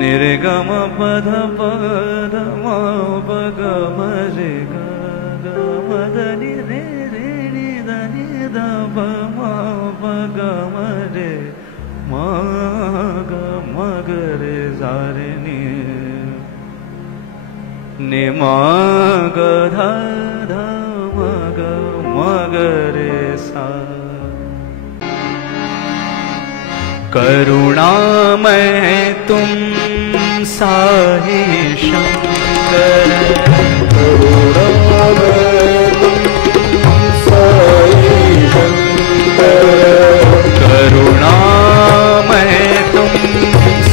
निर्गम पद पद मा पग मरे गा मदनि रे रे नि దని ద ప మా పగ మరే మా గ మగరే జారే ని ని మా గ ధ ధ మగ మగరే సా करुणामय तुम साहि शंकर करुणामय तुम साहि शंकर करुणामय तुम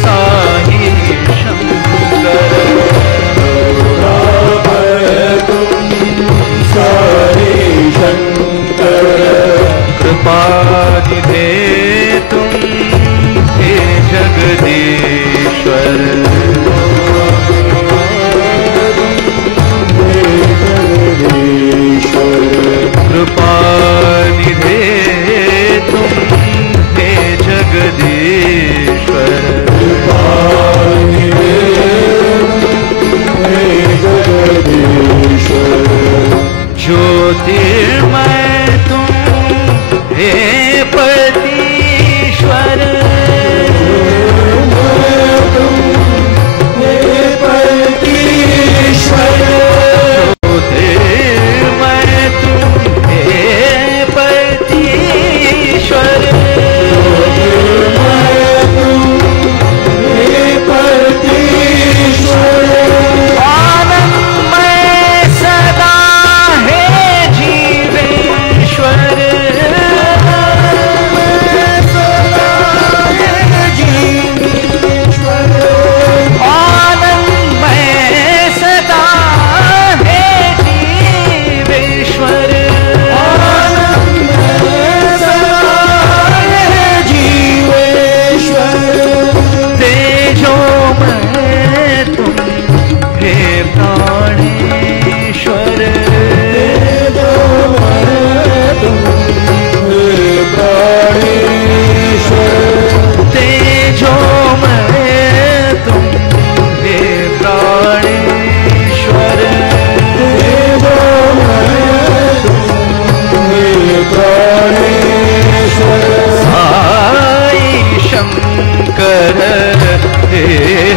साहि शंकर करुणामय तुम साहि शंकर कृपा निधे तुम जगदीश्वर कृपा निधे तुम हे जगदीश्वर कृपा निधे हे जगदीश्वर ज्योतिर्मय तुम हे पतीश्वर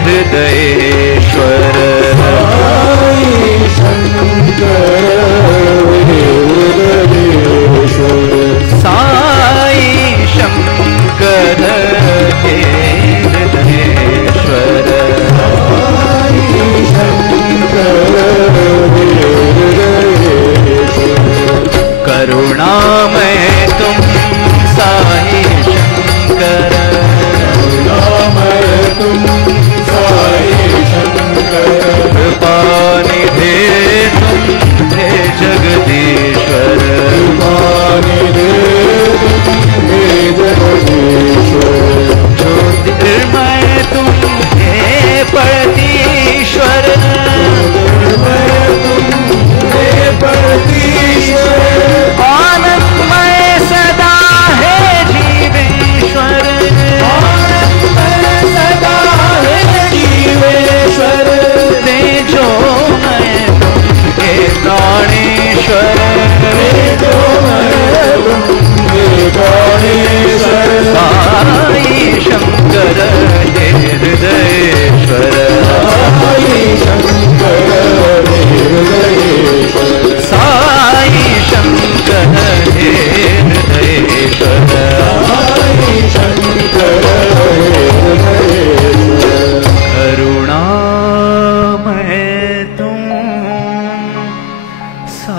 हृदयेश्वर साई शंकर हे हृदयेश्वर करुणामय तुम साई शंकर तुम साई शंकर कृपा निधे तुम हे जगदीश्वर कृपा निधे हे जगदीश्वर ज्योतिर्मय तुम हे पतीश्वर ज्योतिर्मय तुम हे पतीश्वर आनंदमय सदा हे जीवेश्वर तेजोमय तुम हे प्राणेश्वर साई शंकर हे हृदयेश्वर साई शंकर हे हृदयेश्वर करुणामय तुम सा